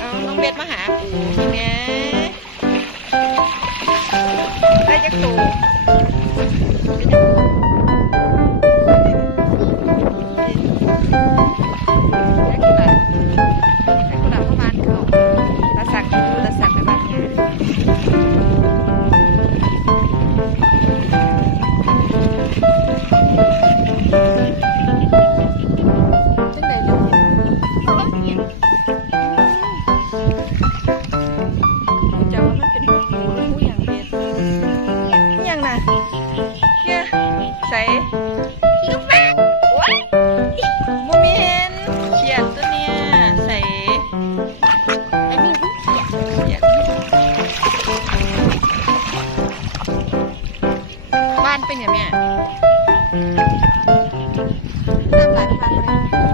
เอาน้องเบสมาหาปูนี่แม่ได้จักตู ส่ลูกแม่โอ้ยโมเมนเขียดตัวเนี่ยใส่อันนี้ลูกเขียดเขียดบ้านเป็นอย่างเนี้ยน้ำลายมันมาเลยย้